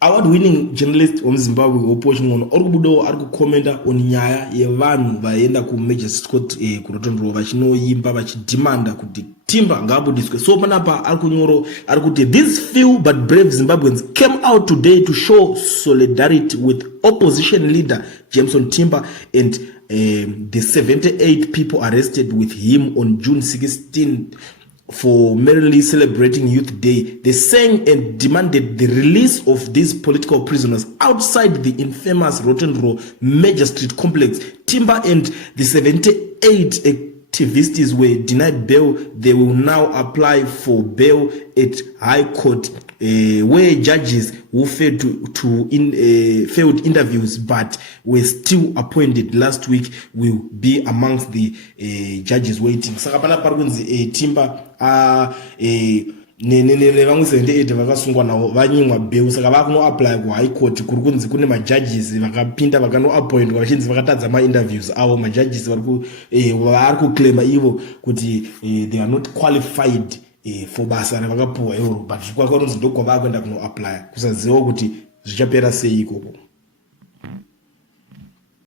award-winning journalist wemuzimbabwe woposh ngono ari kubudawo ari kukomenta on nyaya yevanhu vaenda kumajestic court kurotondro vachinoimba vachidhimanda kuti Timber ngabudiswe. So panapa ari kuti these few but brave Zimbabweans came out today to show solidarity with opposition leader Jameson Timber and the 78 people arrested with him on June 16 for merrily celebrating Youth Day. They sang and demanded the release of these political prisoners outside the infamous Rotten Row Major Street complex. Timber and the 78 activists were denied bail. They will now apply for bail at High Court, where judges who failed failed interviews but were still appointed last week will be amongst the judges waiting. Saka pana pari Timber vamwe 78 vakasungwa navo vanyimwa bail, saka vakuno apply ku High Court kuri kunzi kune majudges vakapinda vakano appointwa vachinzi vakatadza ma-interviews avo. Majudges vari kuclaima ivo kuti they are not qualified for basa ravakapuwa iro, but kwakanonzi ndokwavakuenda kuno apply, kusaziva kuti zvichapera sei ikoko.